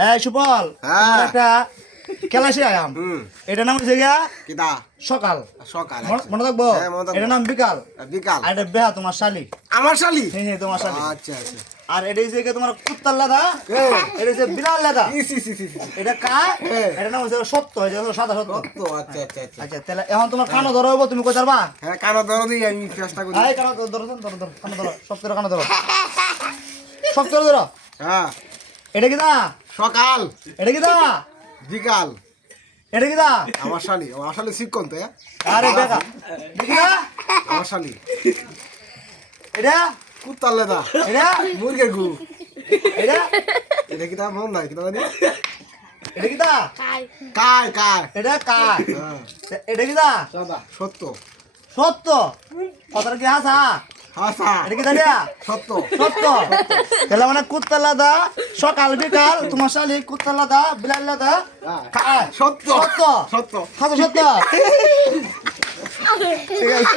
এই সুপল তোমার একটা খেলাসি আয়াম এটা নাম হচ্ছে গিয়া কিদা সকাল সকাল মনে থাকবো এটা নাম বিকাল বিকাল আর এটা বেহা তোমার শালি আমার শালি হ্যাঁ হ্যাঁ তোমার শালি আচ্ছা আচ্ছা আর এটা হচ্ছে গিয়া তোমার কুত্তার লাদা এটা হচ্ছে বিড়াল লাদা এটা কা এটা নাম হচ্ছে সত্য এটা হচ্ছে সাদা সত্য তো আচ্ছা আচ্ছা আচ্ছা আচ্ছা তাহলে এখন তোমার কানো ধরো হইবো তুমি কই পারবা হ্যাঁ কানো ধরো দিই আমি চেষ্টা করি এই কানো ধরো কানো ধরো শক্ত ধরো কানো ধরো শক্ত ধরো হ্যাঁ এটা কি দা সকাল এটা কি দা বিকাল এটা কি দা আমার শালি শিক্ষণ তো আরে বেটা দেখি না আমার শালি এটা কুত্তার লেদা এটা মুরগের গু এটা এটা কি তা মন নাই কিতা জানি এটা কি দা কায় কায় এটা কা হ্যাঁ এটা কি দা সাদা সত্য সত্য কথাটা কি হাসা হাসা এটা কি দাঁড়িয়া সত্য সত্য তাহলে মানে কুত্তা লাদা সকাল বিকাল তোমার শালি কুত্তা লাদা বিলাল লাদা খায় সত্য সত্য সত্য হাসা সত্য ঠিক আছে